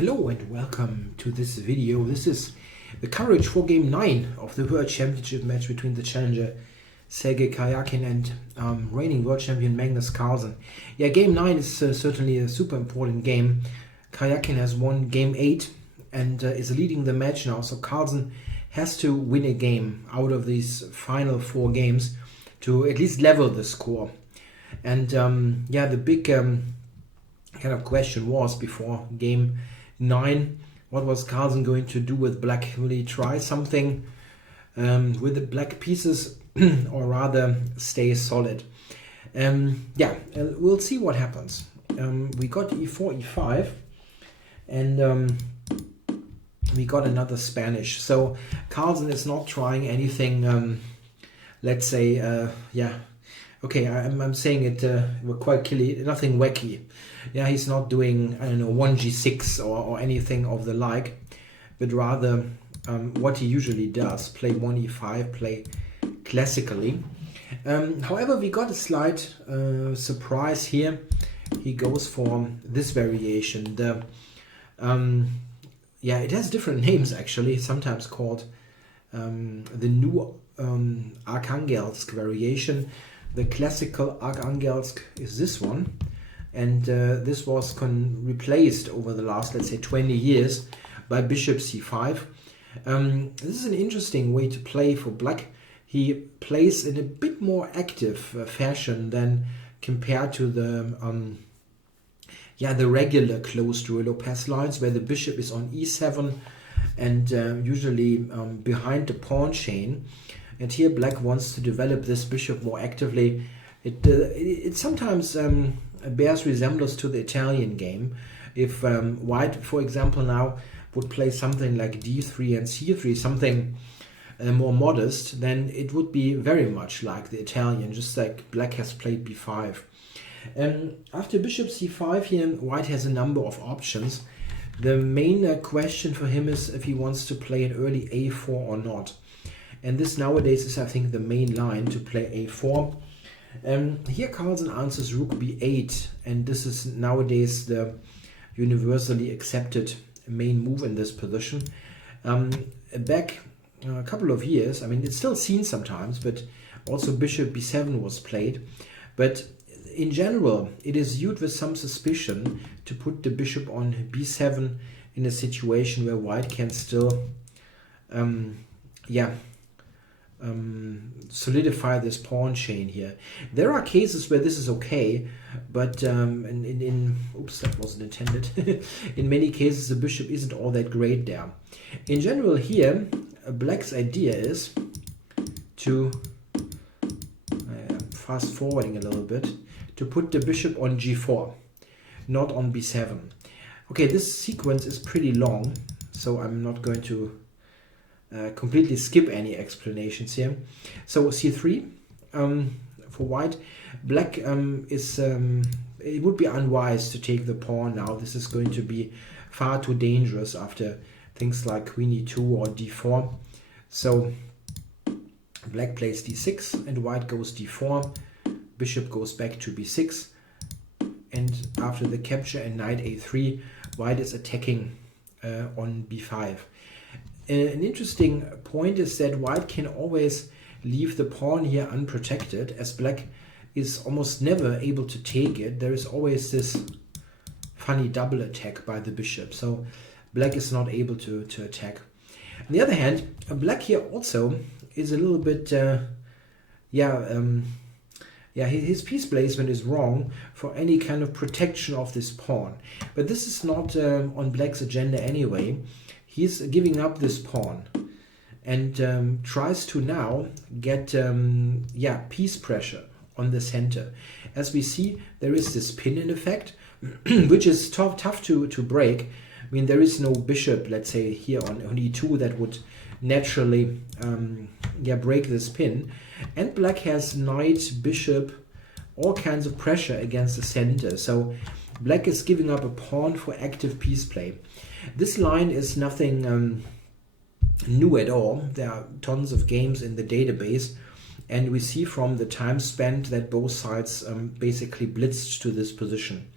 Hello and welcome to this video. This is the coverage for game 9 of the World Championship match between the challenger Sergei Karjakin and reigning world champion Magnus Carlsen. Yeah, game 9 is certainly a super important game. Karjakin has won game 8 and is leading the match now, so Carlsen has to win a game out of these final 4 games to at least level the score. And the big kind of question was before game 9, what was Carlsen going to do with black? Will he try something with the black pieces or rather stay solid? We'll see what happens. We got e4, e5 and we got another Spanish. So Carlsen is not trying anything, let's say, okay, I'm saying it quite clearly, nothing wacky. Yeah, he's not doing, I don't know, 1g6 or anything of the like, but rather what he usually does, play 1e5, play classically. However, we got a slight surprise here. He goes for this variation. It has different names actually, sometimes called the new Archangelsk variation. The classical Archangelsk is this one, and this was replaced over the last, let's say, 20 years by bishop c5. This is an interesting way to play for black. He plays in a bit more active fashion than compared to the regular closed Rouleau pass lines, where the bishop is on e7 and usually behind the pawn chain. And here black wants to develop this bishop more actively. It sometimes bears resemblance to the Italian game. If white, for example, now would play something like d3 and c3, something more modest, then it would be very much like the Italian, just like black has played b5. After bishop c5 here, white has a number of options. The main question for him is if he wants to play an early a4 or not. And this nowadays is, I think, the main line to play a4. Here Carlsen answers rook b8, and this is nowadays the universally accepted main move in this position. Back a couple of years, I mean, it's still seen sometimes, but also bishop b7 was played. But in general, it is viewed with some suspicion to put the bishop on b7 in a situation where white can still solidify this pawn chain here. There are cases where this is okay, but oops, that wasn't intended. In many cases, the bishop isn't all that great there. In general, here, black's idea is to fast forwarding a little bit, to put the bishop on g4, not on b7. Okay, this sequence is pretty long, so I'm not going to completely skip any explanations here. So c3 for white. Black it would be unwise to take the pawn now. This is going to be far too dangerous after things like queen e2 or d4. So black plays d6 and white goes d4. Bishop goes back to b6, and after the capture and knight a3, white is attacking on b5. An interesting point is that white can always leave the pawn here unprotected, as black is almost never able to take it. There is always this funny double attack by the bishop, so black is not able to attack. On the other hand, black here also is a little bit, his piece placement is wrong for any kind of protection of this pawn. But this is not on black's agenda anyway. He's giving up this pawn and tries to now get piece pressure on the center. As we see, there is this pin in effect, which is tough to break. I mean, there is no bishop, let's say, here on e2 that would naturally break this pin. And black has knight, bishop, all kinds of pressure against the center. So black is giving up a pawn for active piece play. This line is nothing new at all. There are tons of games in the database, and we see from the time spent that both sides basically blitzed to this position.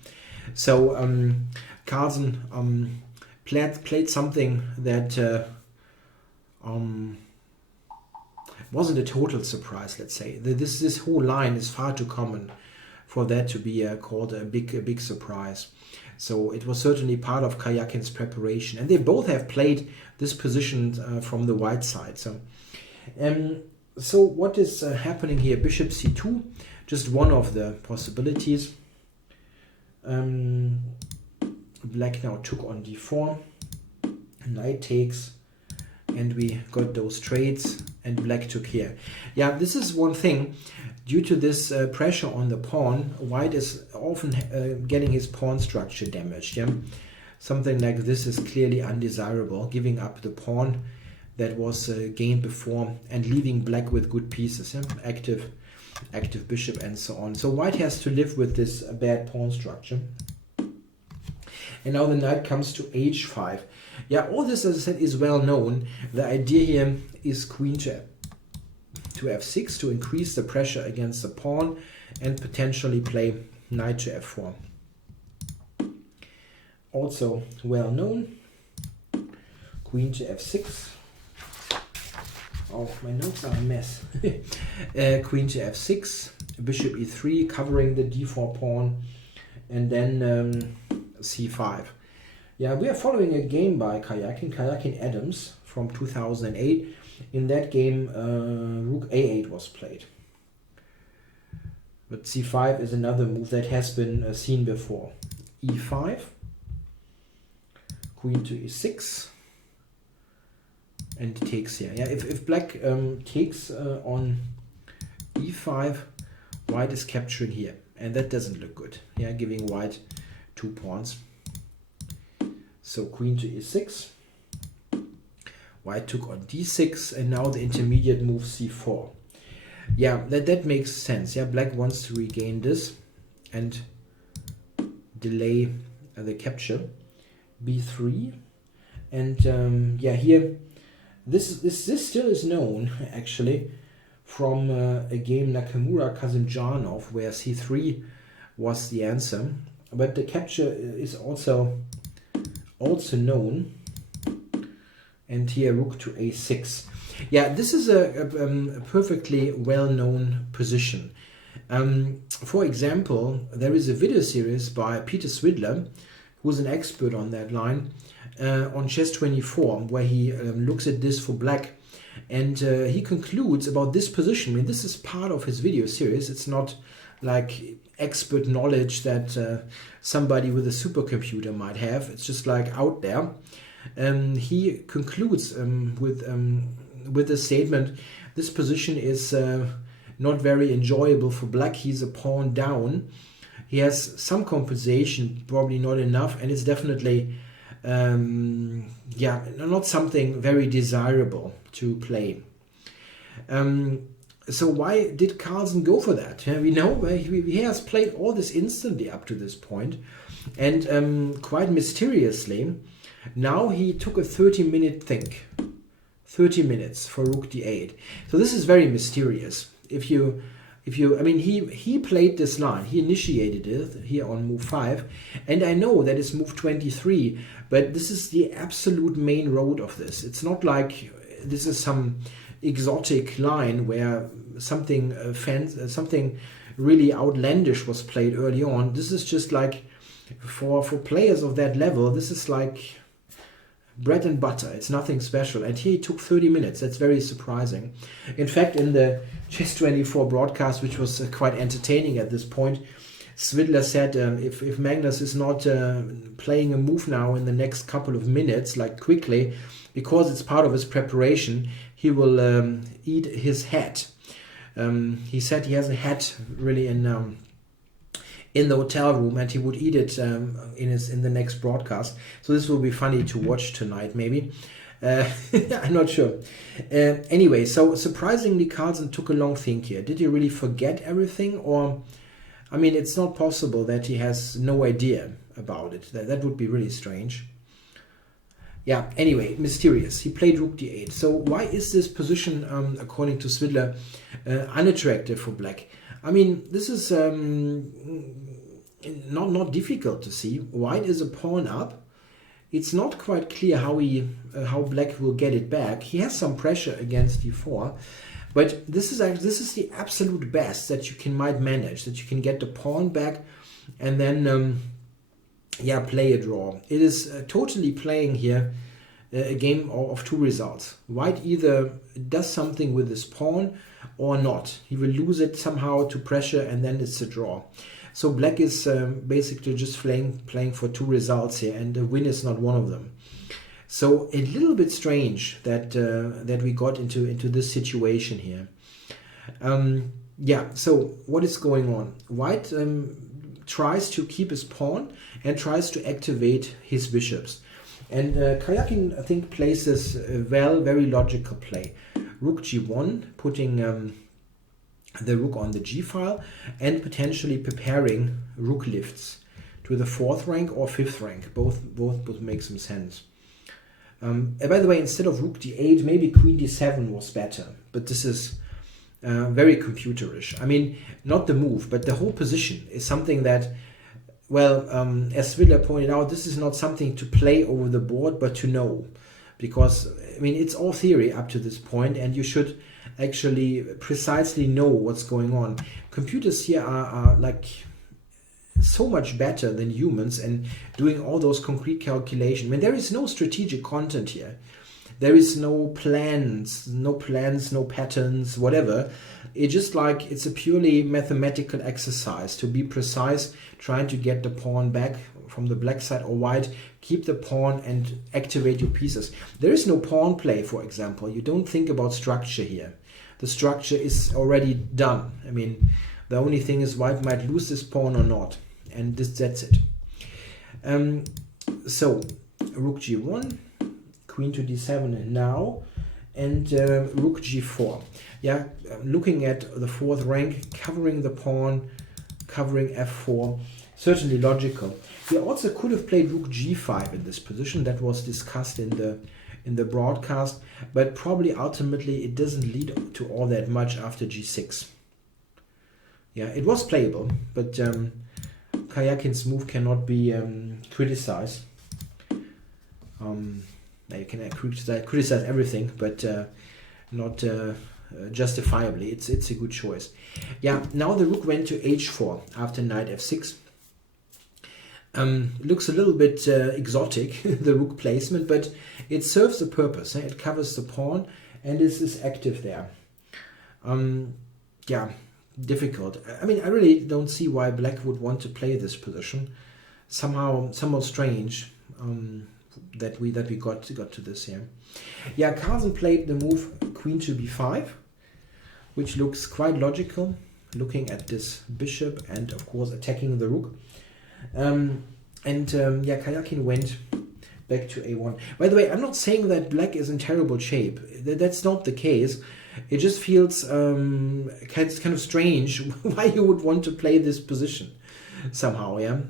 So Carlsen played something that wasn't a total surprise, let's say. This whole line is far too common for that to be called a big surprise. So it was certainly part of Karjakin's preparation, and they both have played this position from the white side. So what is happening here? Bishop c2, just one of the possibilities. Black now took on d4, knight takes, and we got those trades, and black took here. Yeah, this is one thing. Due to this pressure on the pawn, white is often getting his pawn structure damaged. Yeah? Something like this is clearly undesirable, giving up the pawn that was gained before and leaving black with good pieces, yeah? active bishop and so on. So white has to live with this bad pawn structure. And now the knight comes to h5. Yeah, all this, as I said, is well known. The idea here is queen to f6 to increase the pressure against the pawn and potentially play knight to f4. Also well known. Queen to f6. Oh, my notes are a mess. Queen to f6, bishop e3, covering the d4 pawn, and then c5. Yeah, we are following a game by Karjakin Adams from 2008. In that game, rook a8 was played. But c5 is another move that has been seen before. e5, queen to e6, and takes here. Yeah, if black takes on e5, white is capturing here, and that doesn't look good. Yeah, giving white 2 pawns. So queen to e6, white took on d6, and now the intermediate move c4. Yeah, that makes sense. Yeah, black wants to regain this and delay the capture. b3, and yeah, here this still is known actually from a game Nakamura Kazimjanov, where c3 was the answer, but the capture is also known. And here rook to a6. Yeah, this is a perfectly well-known position. For example, there is a video series by Peter Swidler, who's an expert on that line, on Chess24, where he looks at this for black, and he concludes about this position. I mean, this is part of his video series. It's not like expert knowledge that somebody with a supercomputer might have. It's just like out there. He concludes with the statement, this position is not very enjoyable for black. He's a pawn down. He has some compensation, probably not enough, and it's definitely yeah, not something very desirable to play. So why did Carlsen go for that? We know he has played all this instantly up to this point, and quite mysteriously, now he took a 30-minute think. 30 minutes for rook d8. So this is very mysterious. If you I mean, he played this line. He initiated it here on move 5, and I know that it's move 23, but this is the absolute main road of this. It's not like this is some exotic line where something something really outlandish was played early on. This is just like for players of that level, this is like bread and butter. It's nothing special, and here he took 30 minutes. That's very surprising. In fact, in the Chess24 broadcast, which was quite entertaining at this point, Swidler said if Magnus is not playing a move now in the next couple of minutes, like quickly, because it's part of his preparation, he will eat his hat. He said he has a hat really in the hotel room, and he would eat it in the next broadcast. So this will be funny to watch tonight, maybe. I'm not sure. Anyway, so surprisingly, Carlsen took a long think here. Did he really forget everything? Or, I mean, it's not possible that he has no idea about it. That would be really strange. Yeah, anyway, mysterious. He played rook d8. So why is this position, according to Swidler, unattractive for black? I mean, this is not difficult to see. White is a pawn up. it's not quite clear how black will get it back. He has some pressure against d4, but this is the absolute best that you might manage, that you can get the pawn back and then play a draw. It is totally playing here a game of two results. White either does something with his pawn or not. He will lose it somehow to pressure, and then it's a draw. So black is basically just playing for two results here, and the win is not one of them. So a little bit strange that we got into this situation here. So what is going on? White tries to keep his pawn and tries to activate his bishops. And Karjakin, I think, plays this very logical play. Rook g1, putting the rook on the g file and potentially preparing rook lifts to the 4th rank or 5th rank. Both would make some sense. By the way, instead of rook d8, maybe queen d7 was better. But this is very computerish. I mean, not the move, but the whole position is something that, well, as Vidler pointed out, this is not something to play over the board, but to know. Because, I mean, it's all theory up to this point, and you should actually precisely know what's going on. Computers here are like so much better than humans and doing all those concrete calculations. I mean, there is no strategic content here. There is no plans, no patterns, whatever. It's just like it's a purely mathematical exercise to be precise, trying to get the pawn back from the black side or white, keep the pawn and activate your pieces. There is no pawn play, for example. You don't think about structure here. The structure is already done. I mean, the only thing is white might lose this pawn or not. And that's it. So, rook g1, queen to d7 now, and rook g4. Yeah, looking at the 4th rank, covering the pawn, covering f4, certainly logical. He also could have played rook g5 in this position. That was discussed in the broadcast, but probably ultimately it doesn't lead to all that much after g6. Yeah, it was playable, but Karjakin's move cannot be criticized. You can criticize everything, but not justifiably. It's a good choice. Yeah, now the rook went to h4 after knight f6. Looks a little bit exotic, the rook placement, but it serves the purpose. It covers the pawn and is active there. Yeah, difficult. I mean, I really don't see why black would want to play this position. Somewhat strange that we got to this here. Yeah, Carlsen played the move queen to b5, which looks quite logical, looking at this bishop and of course attacking the rook. Karjakin went back to a1. By the way, I'm not saying that black is in terrible shape. That's not the case. It just feels kind of strange why you would want to play this position somehow. Yeah,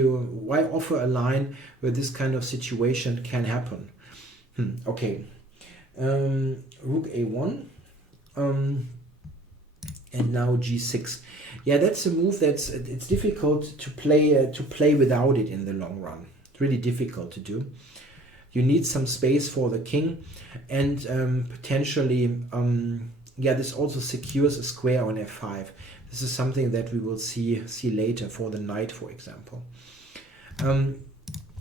why offer a line where this kind of situation can happen? Okay, rook a1, and now g6. Yeah, that's a move it's difficult to play without it in the long run. It's really difficult to do. You need some space for the king, and potentially, this also secures a square on f5. This is something that we will see later for the knight, for example.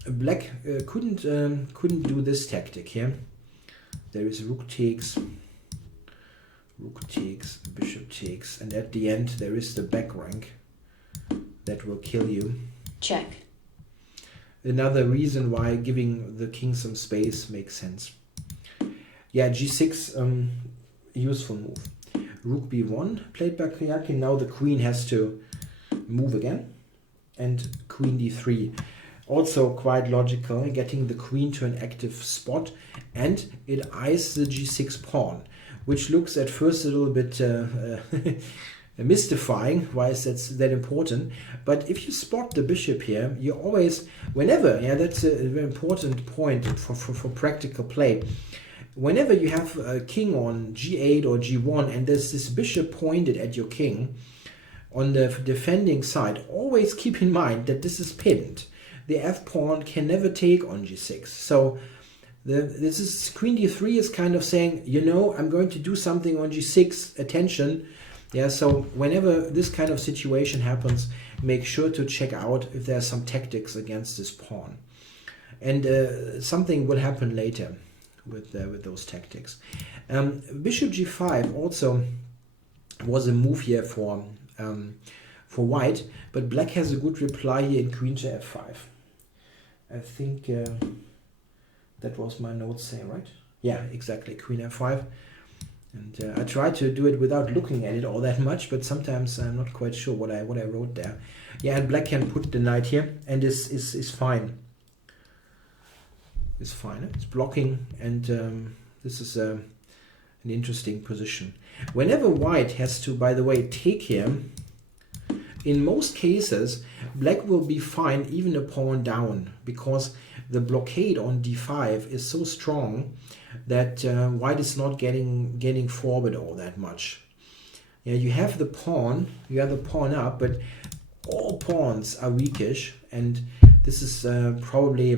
Black couldn't do this tactic here. There is rook takes, bishop takes, and at the end there is the back rank that will kill you. Check. Another reason why giving the king some space makes sense. Yeah, g6, useful move. Rook b1 played by Karjakin. Now the queen has to move again. And queen d3. Also quite logical, getting the queen to an active spot. And it eyes the g6 pawn, which looks at first a little bit mystifying. Why is that important? But if you spot the bishop here, you always, whenever, that's a very important point for practical play. Whenever you have a king on g8 or g1 and there's this bishop pointed at your king on the defending side, always keep in mind that this is pinned. the f pawn can never take on g6. So this is queen d3 is kind of saying, you know, I'm going to do something on g6, attention. Yeah, so whenever this kind of situation happens, make sure to check out if there's some tactics against this pawn. And something will happen later with those tactics. Bishop g5 also was a move here for white, but black has a good reply here in queen to f5. I think that was my notes saying, right? Yeah, exactly, queen f5. And I try to do it without looking at it all that much, but sometimes I'm not quite sure what I wrote there. Yeah, and black can put the knight here, and this is fine. It's fine. It's blocking, and this is an interesting position. Whenever white has to, by the way, take here, in most cases, black will be fine even a pawn down, because the blockade on d5 is so strong that white is not getting forward all that much. Yeah, you have the pawn up, but all pawns are weakish, and this is probably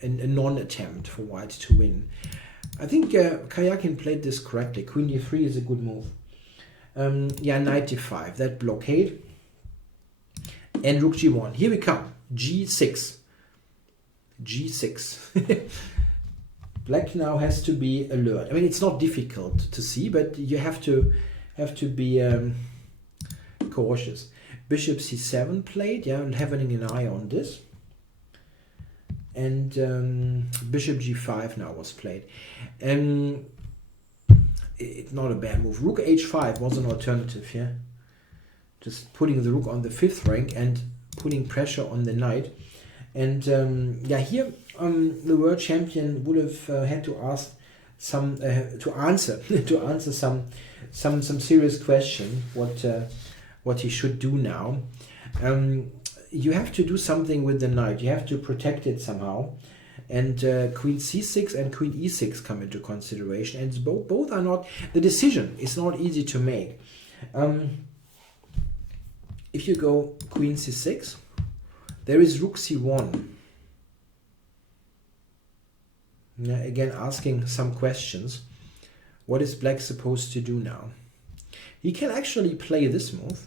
a non-attempt for white to win. I think Karjakin played this correctly. Queen d3 is a good move. Yeah, knight d5, that blockade. And rook g1. Here we come. g6. g6. Black now has to be alert. I mean, it's not difficult to see, but you have to be cautious. Bishop c7 played, yeah, and having an eye on this. And bishop g5 now was played. It's not a bad move. Rook h5 was an alternative here. Just putting the rook on the 5th rank and putting pressure on the knight. And yeah, here the world champion would have had to ask to answer some serious question what he should do now. You have to do something with the knight. You have to protect it somehow. And queen c6 and queen e6 come into consideration. And both are not, the decision is not easy to make. If you go queen c6, there is rook c1. Yeah, again, asking some questions. What is black supposed to do now? He can actually play this move,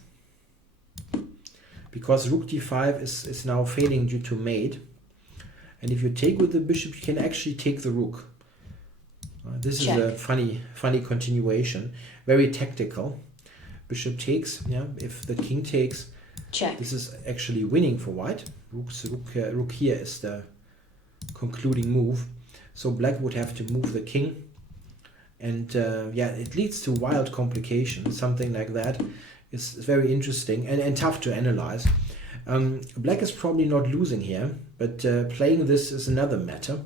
because rook d5 is now failing due to mate. And if you take with the bishop, you can actually take the rook. This Check. Is a funny continuation, very tactical. Bishop takes, yeah, if the king takes, Check. This is actually winning for white. Rook here is the concluding move. So black would have to move the king. And yeah, it leads to wild complications. Something like that is very interesting and tough to analyze. Black is probably not losing here, but playing this is another matter.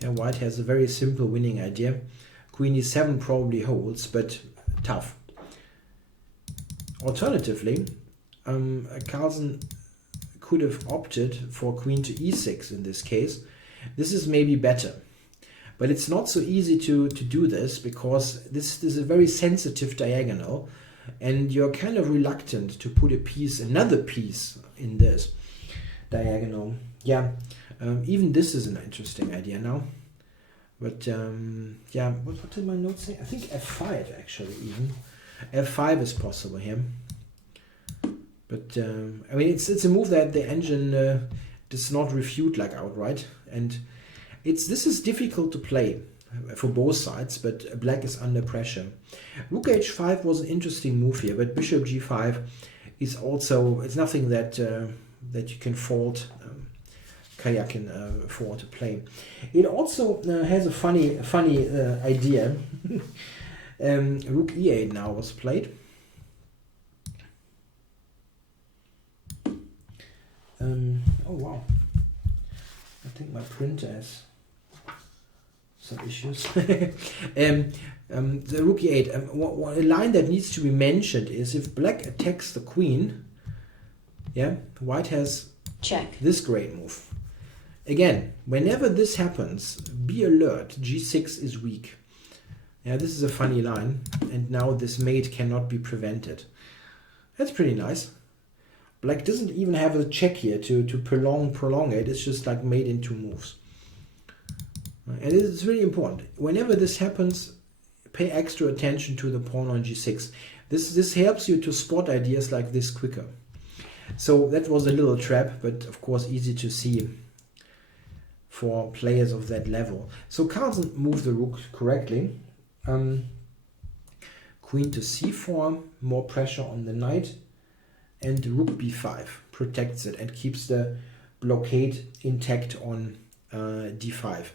Yeah, white has a very simple winning idea. Queen e7 probably holds, but tough. Alternatively, Carlsen could have opted for queen to e6 in this case. This is maybe better. But it's not so easy to do this, because this is a very sensitive diagonal, and you're kind of reluctant to put another piece in this diagonal. Yeah, even this is an interesting idea now. But yeah, what did my notes say? I think f5 actually even. f5 is possible here. But I mean, it's a move that the engine does not refute like outright, and this is difficult to play for both sides, but black is under pressure. Rook h5 was an interesting move here, but bishop g5 is also, it's nothing that you can fault Karjakin for to play. It also has a funny idea. Rook e8 now was played. Oh wow, I think my printer has some issues. The rook e8, a line that needs to be mentioned is if black attacks the queen, yeah, white has Check. This great move. Again, whenever this happens, be alert, g6 is weak. Yeah, this is a funny line, and now this mate cannot be prevented. That's pretty nice. Black doesn't even have a check here to prolong it. It's just like made in 2 moves. And it's really important. Whenever this happens, pay extra attention to the pawn on g6. This helps you to spot ideas like this quicker. So that was a little trap, but of course easy to see for players of that level. So Carlsen moved the rook correctly. Queen to c4, more pressure on the knight, and rook b5 protects it and keeps the blockade intact on d5.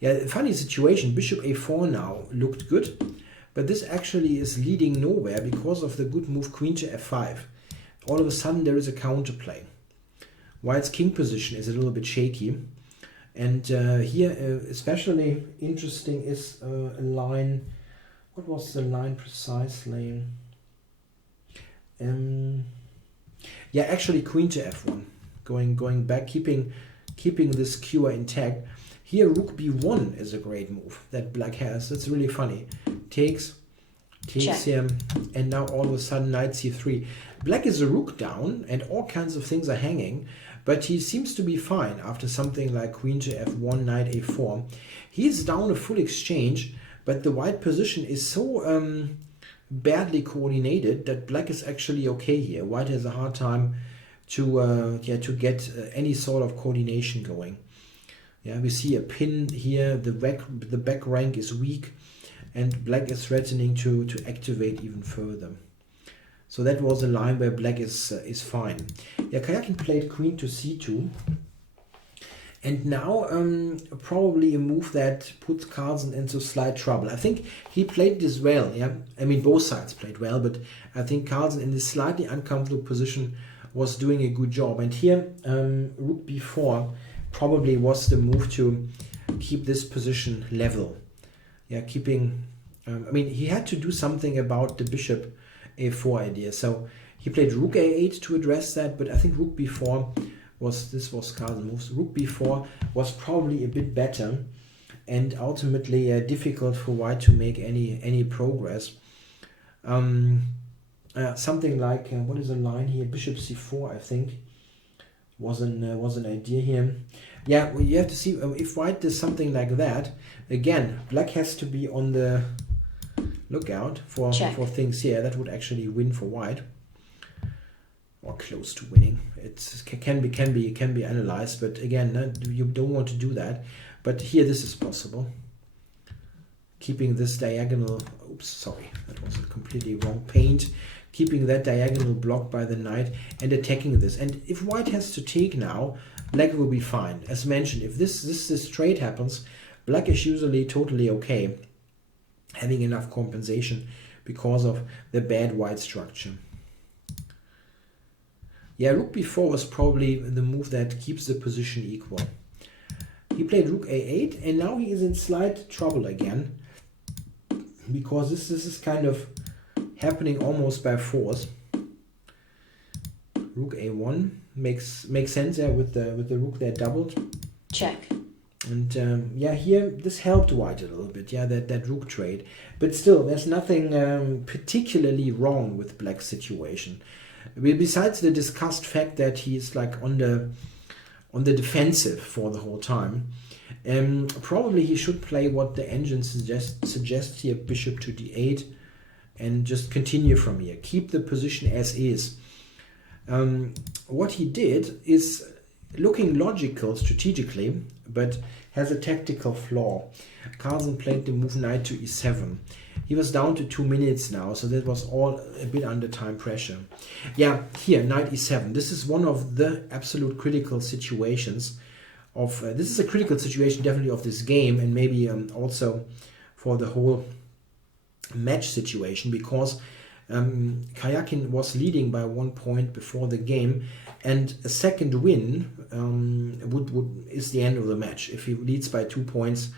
Yeah, funny situation, bishop a4 now looked good, but this actually is leading nowhere because of the good move queen to f5. All of a sudden there is a counterplay. White's king position is a little bit shaky. And here especially interesting is a line. What was the line precisely? Yeah, actually queen to f1. Going back, keeping this cure intact. Here rook b1 is a great move that black has. It's really funny. Takes here, and now all of a sudden knight c3. Black is a rook down and all kinds of things are hanging, but he seems to be fine after something like queen to f1, knight a4. He's down a full exchange, but the white position is so badly coordinated that black is actually okay here. White has a hard time to get any sort of coordination going. Yeah, we see a pin here. The back rank is weak, and black is threatening to activate even further. So that was a line where black is fine. Yeah, Karjakin played queen to c2, and now probably a move that puts Carlsen into slight trouble. I think he played this well. Yeah, I mean both sides played well, but I think Carlsen in this slightly uncomfortable position was doing a good job. And here rook b4 probably was the move to keep this position level. Yeah, keeping. I mean, he had to do something about the bishop a4 idea. So he played rook a8 to address that, but I think rook b4 was Carlsen moves. Rook b4 was probably a bit better, and ultimately difficult for white to make any progress. Something like what is the line here? Bishop c4, I think, was an idea here. Yeah, well, you have to see if white does something like that. Again, black has to be on the lookout for things here that would actually win for white, or close to winning. It can be analyzed, but again, you don't want to do that. But here this is possible. Keeping this diagonal. Oops, sorry, that was a completely wrong paint. Keeping that diagonal blocked by the knight and attacking this. And if white has to take now, black will be fine. As mentioned, if this trade happens, black is usually totally okay, having enough compensation because of the bad white structure. Yeah, rook b4 was probably the move that keeps the position equal. He played rook a8, and now he is in slight trouble again, because this is kind of happening almost by force. Rook a1 makes sense there with the rook there doubled. Check. And yeah, here this helped white a little bit. Yeah, that rook trade, but still, there's nothing particularly wrong with black's situation. Besides the discussed fact that he's like on the defensive for the whole time. Probably he should play what the engine suggests here, bishop to d8, and just continue from here. Keep the position as is. What he did is looking logical strategically, but has a tactical flaw. Carlsen played the move knight to e7. He was down to 2 minutes now, so that was all a bit under time pressure. Yeah, here, knight e7. This is one of the absolute critical situations of... this is a critical situation definitely of this game, and maybe also for the whole match situation, because Karjakin was leading by 1 point before the game, and a second win is the end of the match. If he leads by 2 points,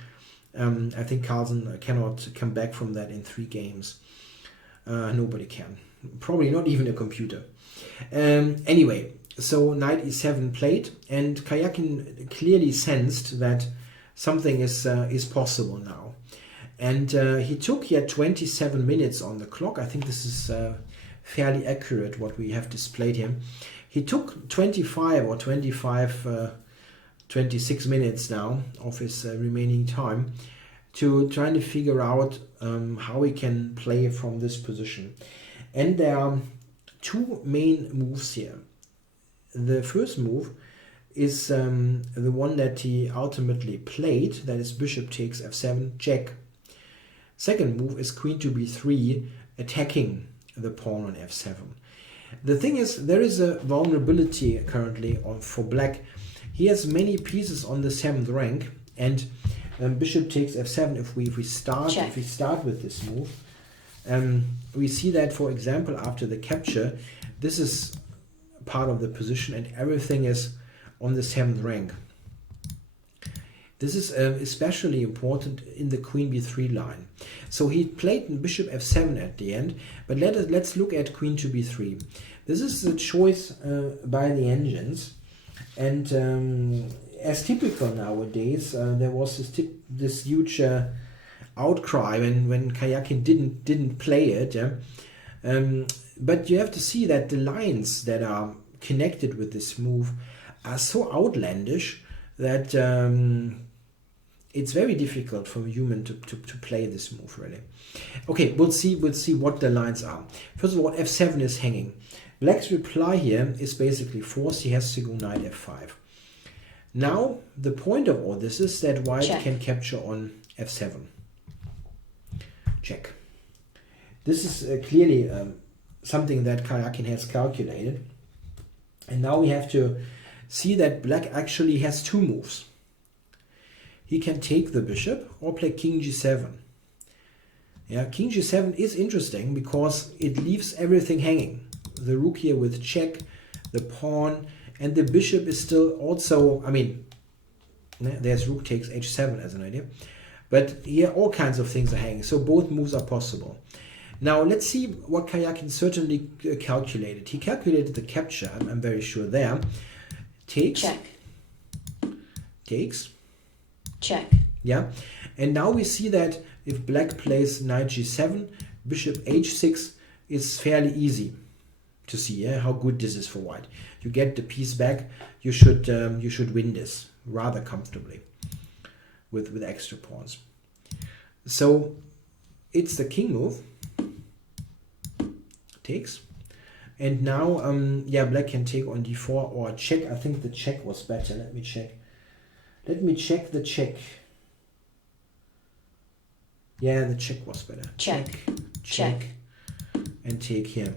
I think Carlsen cannot come back from that in 3 games. Nobody can. Probably not even a computer. Anyway, so knight e7 played, and Karjakin clearly sensed that something is possible now. And he took here 27 minutes on the clock. I think this is fairly accurate what we have displayed here. he took 25 or 26 minutes now of his remaining time to trying to figure out how he can play from this position. And there are two main moves here. The first move is the one that he ultimately played, that is bishop takes f7, check. Second move is queen to b3, attacking the pawn on f7. The thing is, there is a vulnerability currently for black. He has many pieces on the 7th rank, and bishop takes f7. If we start with this move, we see that, for example, after the capture, this is part of the position, and everything is on the 7th rank. This is especially important in the queen b3 line. So he played bishop f7 at the end, but let's look at queen to b3. This is the choice by the engines, and as typical nowadays, there was this huge outcry when Karjakin didn't play it. Yeah? But you have to see that the lines that are connected with this move are so outlandish that it's very difficult for a human to play this move, really. Okay, we'll see what the lines are. First of all, f7 is hanging. Black's reply here is basically forced. He has to go knight f5. Now, the point of all this is that white can capture on f7. Check. This is clearly something that Karjakin has calculated. And now we have to see that black actually has two moves. He can take the bishop or play king g7. Yeah, king g7 is interesting because it leaves everything hanging. The rook here with check, the pawn, and the bishop is still also, I mean, there's rook takes h7 as an idea. But here all kinds of things are hanging, so both moves are possible. Now let's see what Karjakin certainly calculated. He calculated the capture, I'm very sure there. Takes. Check. Takes. Check. Yeah, and now we see that if black plays knight g7, bishop h6 is fairly easy to see how good this is for white. You get the piece back. You should win this rather comfortably with extra pawns. So it's the king move. Takes. And now black can take on d4 or check. I think the check was better. Let me check. Let me check the check. Yeah, the check was better. Check. Check. And take here.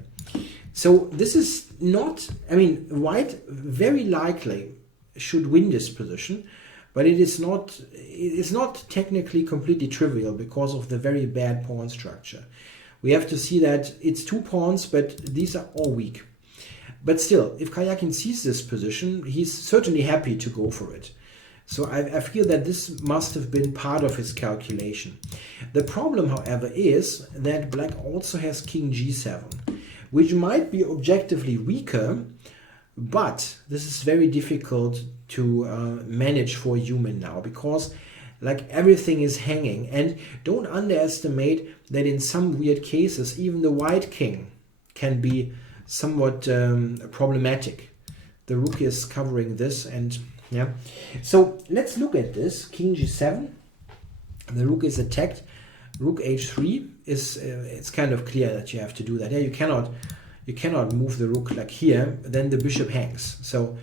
So this is not, I mean, white very likely should win this position, but it is not technically completely trivial because of the very bad pawn structure. We have to see that it's two pawns, but these are all weak. But still, if Karjakin sees this position, he's certainly happy to go for it. So I feel that this must have been part of his calculation. The problem, however, is that black also has king g7, which might be objectively weaker, but this is very difficult to manage for a human now because like everything is hanging. And don't underestimate that in some weird cases, even the white king can be somewhat problematic. The rook is covering this, and yeah. So let's look at this. King g7. The rook is attacked. Rook h3 is it's kind of clear that you have to do that. Yeah, you cannot move the rook like here. Then the bishop hangs. So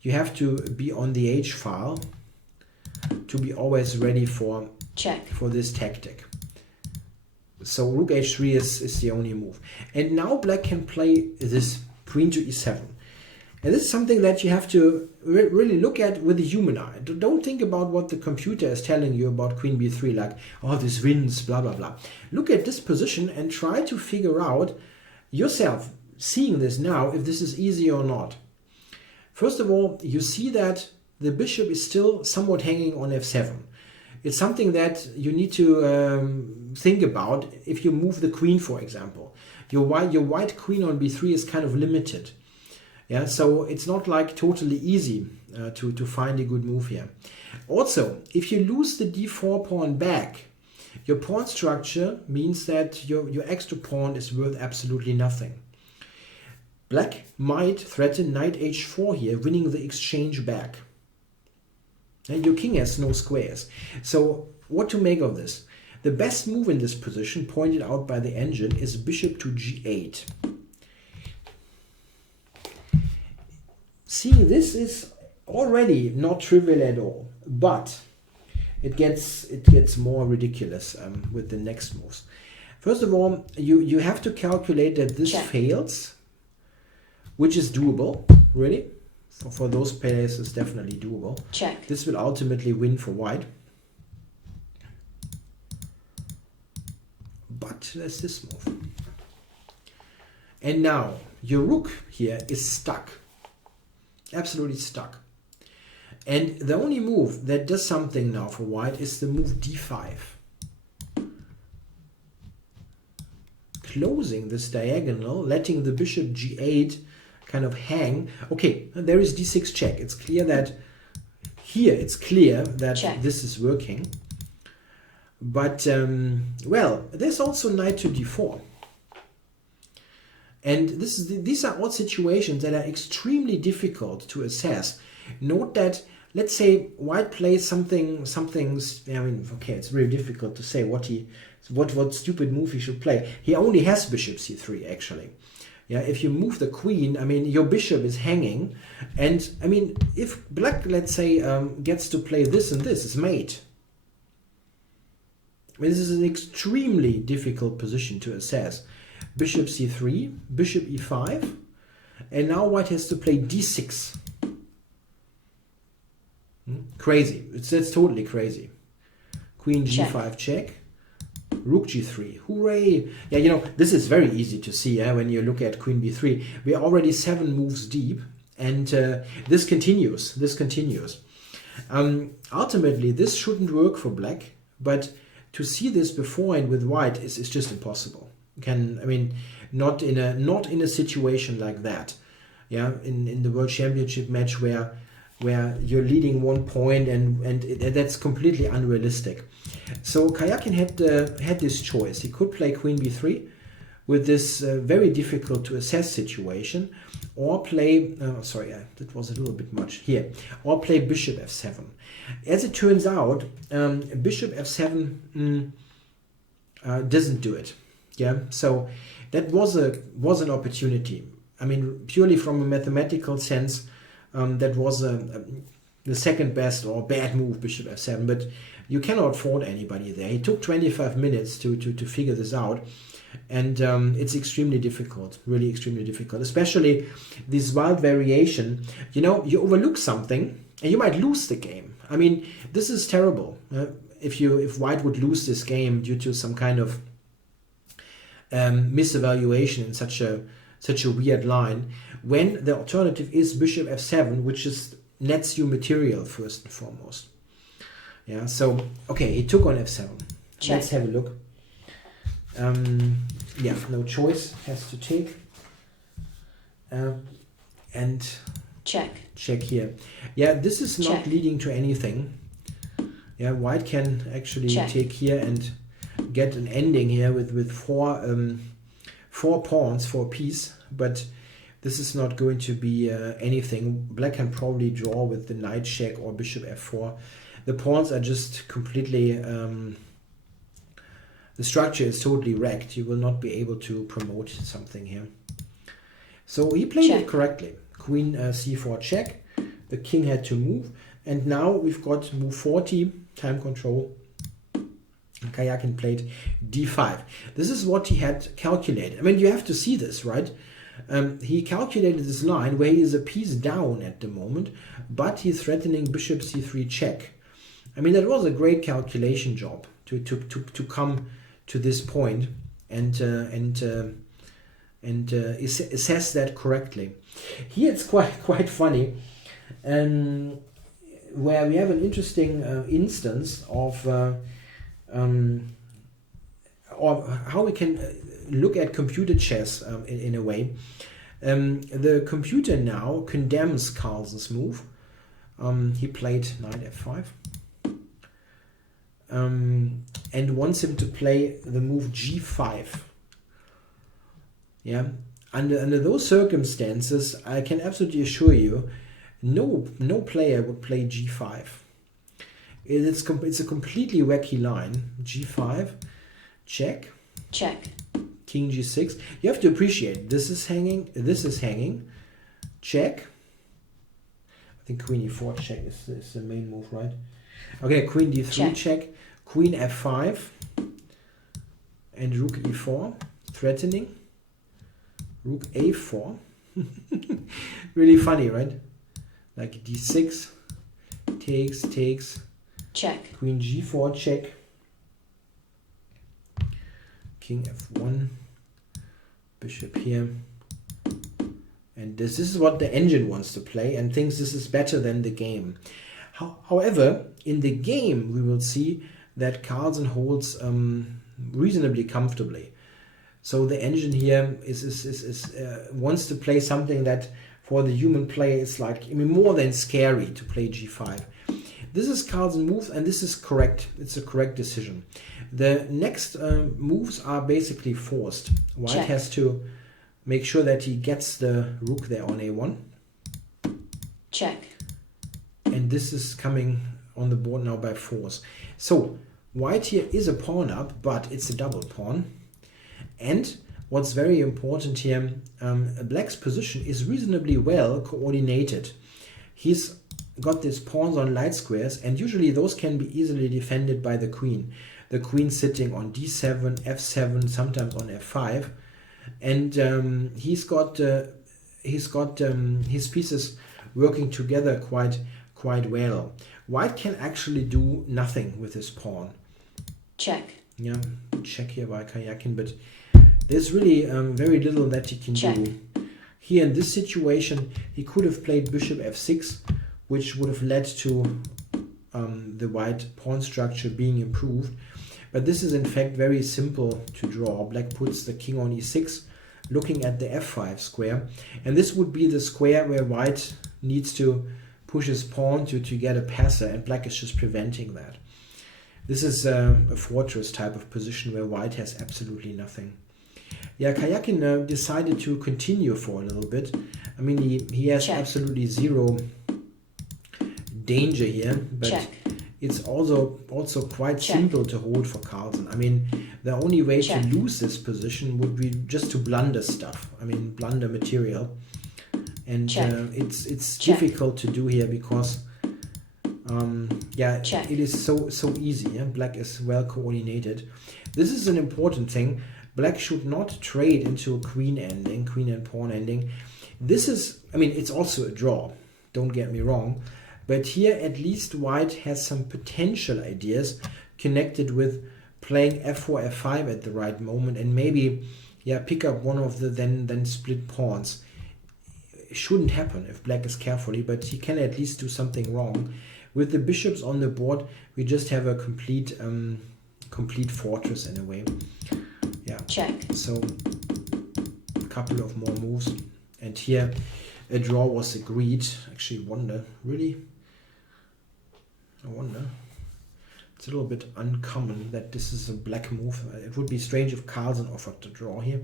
you have to be on the h file to be always ready for this tactic. So rook h3 is the only move. And now black can play this queen to e7. And this is something that you have to really look at with the human eye. Don't think about what the computer is telling you about queen b3, like, oh, this wins, blah, blah, blah. Look at this position and try to figure out yourself, seeing this now, if this is easy or not. First of all, you see that the bishop is still somewhat hanging on f7. It's something that you need to think about if you move the queen, for example. Your white queen on b3 is kind of limited. Yeah, so it's not like totally easy to find a good move here. Also, if you lose the d4 pawn back, your pawn structure means that your extra pawn is worth absolutely nothing. Black might threaten knight h4 here, winning the exchange back. And your king has no squares. So what to make of this? The best move in this position, pointed out by the engine, is bishop to g8. See, this is already not trivial at all, but it gets more ridiculous with the next moves. First of all, you have to calculate that this fails, which is doable, really. For those players, it's definitely doable. Check. This will ultimately win for white. But there's this move. And now, your rook here is stuck. Absolutely stuck. And the only move that does something now for white is the move d5. Closing this diagonal, letting the bishop g8 kind of hang. Okay, there is d6 check. It's clear that here it's clear that this is working. But, well, there's also knight to d4. And these are all situations that are extremely difficult to assess. Note that, let's say, white plays something's, I mean, okay, it's very difficult to say what stupid move he should play. He only has bishop c3, actually. Yeah, if you move the queen, I mean, your bishop is hanging. And, I mean, if black, let's say, gets to play this and this, it's mate. I mean, this is an extremely difficult position to assess. Bishop c3, bishop e5, and now white has to play d6. Crazy. That's totally crazy. Queen g5 check. Rook g3. Hooray! Yeah, you know, this is very easy to see when you look at queen b3. We're already 7 moves deep, and this continues. Ultimately, this shouldn't work for black, but to see this beforehand with white is just impossible. Not in a situation like that. Yeah, in the World Championship match where you're leading 1 point and that's completely unrealistic. So Karjakin had this choice. He could play queen b3 with this very difficult to assess situation, or play that was a little bit much here, or play bishop f7. As it turns out, bishop f7 doesn't do it. Yeah, so that was an opportunity. I mean, purely from a mathematical sense, that was the second best or bad move, bishop f7. But you cannot fault anybody there. He took 25 minutes to figure this out, and it's extremely difficult, really extremely difficult. Especially this wild variation. You know, you overlook something and you might lose the game. I mean, this is terrible. If white would lose this game due to some kind of misevaluation in such a weird line, when the alternative is bishop f7, which is nets you material first and foremost. Yeah, so okay, he took on f7. Check. Let's have a look. Yeah, no choice, has to take. And check here. Yeah, this is not leading to anything. Yeah, white can actually take here and get an ending here with four pawns for a piece, but this is not going to be anything. Black can probably draw with the knight check or bishop f4. The pawns are just completely the structure is totally wrecked. You will not be able to promote something here. So he played it correctly. Queen c4 check. The king had to move, and now we've got move 40, time control. Karjakin played d5. This is what he had calculated. I mean, you have to see this, right? He calculated this line where he is a piece down at the moment, but he's threatening bishop c3 check. I mean, that was a great calculation job to come to this point and assess that correctly. Here it's quite funny, where we have an interesting instance of or how we can look at computer chess in a way. The computer now condemns Carlsen's move. He played knight f5 and wants him to play the move g5. Yeah, under those circumstances, I can absolutely assure you, no player would play g5. It's a completely wacky line. g5, check, king g6. You have to appreciate, this is hanging, check. I think queen e4 check is the main move, right? Okay, queen d3 check, queen f5, and rook e4, threatening, rook a4. Really funny, right? Like d6, takes, check, queen g4 check, king f1, bishop here. And this is what the engine wants to play and thinks this is better than the game. However, in the game, we will see that Carlsen holds reasonably comfortably. So the engine here wants to play something that for the human player is like, I mean, more than scary to play g5. This is Carlsen move, and this is correct. It's a correct decision. The next moves are basically forced. White has to make sure that he gets the rook there on a1. Check. And this is coming on the board now by force. So white here is a pawn up, but it's a double pawn. And what's very important here, black's position is reasonably well coordinated. He's got these pawns on light squares, and usually those can be easily defended by the queen. The queen sitting on d7, f7, sometimes on f5. And he's got his pieces working together quite well. White can actually do nothing with his pawn. Check. Yeah, check here by Karjakin, but there's really very little that he can do. Here in this situation, he could have played bishop f6, which would have led to the white pawn structure being improved. But this is in fact very simple to draw. Black puts the king on e6, looking at the f5 square. And this would be the square where white needs to push his pawn to get a passer, and black is just preventing that. This is a fortress type of position where white has absolutely nothing. Yeah, Karjakin decided to continue for a little bit. I mean, he has absolutely zero danger here, but it's also quite simple to hold for Carlsen. I mean, the only way to lose this position would be just to blunder stuff. I mean, blunder material. And it's difficult to do here because it is so easy. Yeah? Black is well coordinated. This is an important thing. Black should not trade into a queen ending, queen and pawn ending. This is, I mean, it's also a draw, don't get me wrong, but here at least white has some potential ideas connected with playing f4, f5 at the right moment, and maybe pick up one of the then split pawns. It shouldn't happen if black is carefully, but he can at least do something wrong. With the bishops on the board, we just have a complete fortress in a way. Yeah. Check. So a couple of more moves, and here a draw was agreed. Actually, wonder, really? I wonder. It's a little bit uncommon that this is a black move. It would be strange if Carlsen offered to draw here.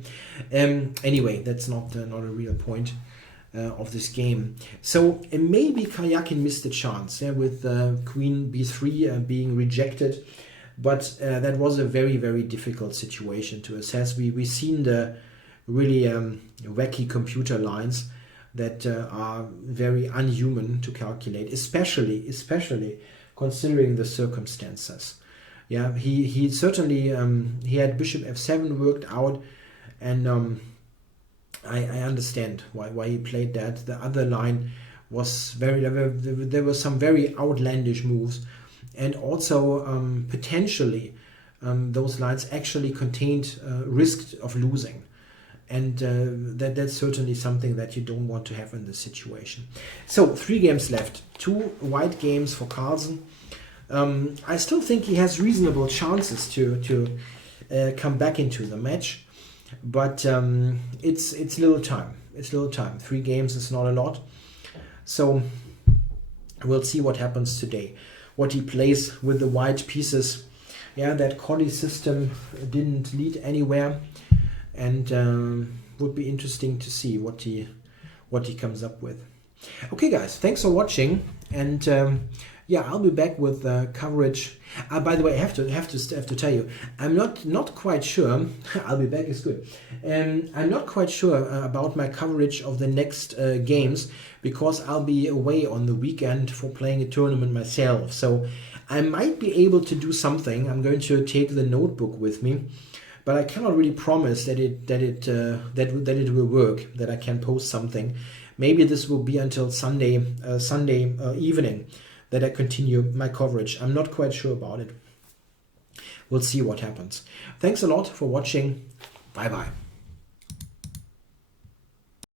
Anyway, that's not a real point of this game. So maybe Karjakin missed a chance with queen b3 being rejected. But that was a very, very difficult situation to assess. We've seen the really wacky computer lines that are very unhuman to calculate, especially considering the circumstances. Yeah, he certainly he had bishop f7 worked out, and I understand why he played that. The other line was there were some very outlandish moves. And also potentially those lines actually contained risk of losing, and that's certainly something that you don't want to have in this situation. So 3 games left, 2 white games for Carlsen. I still think he has reasonable chances to come back into the match, but it's little time. It's little time. 3 games is not a lot, so we'll see what happens today. What he plays with the white pieces. Yeah, that collie system didn't lead anywhere. and would be interesting to see what he comes up with. Okay, guys, thanks for watching, and yeah, I'll be back with coverage. By the way, I have to tell you, I'm not quite sure. I'll be back is good. I'm not quite sure about my coverage of the next games, because I'll be away on the weekend for playing a tournament myself. So I might be able to do something. I'm going to take the notebook with me, but I cannot really promise that it will work, that I can post something. Maybe this will be until Sunday evening that I continue my coverage. I'm not quite sure about it. We'll see what happens. Thanks a lot for watching. Bye bye.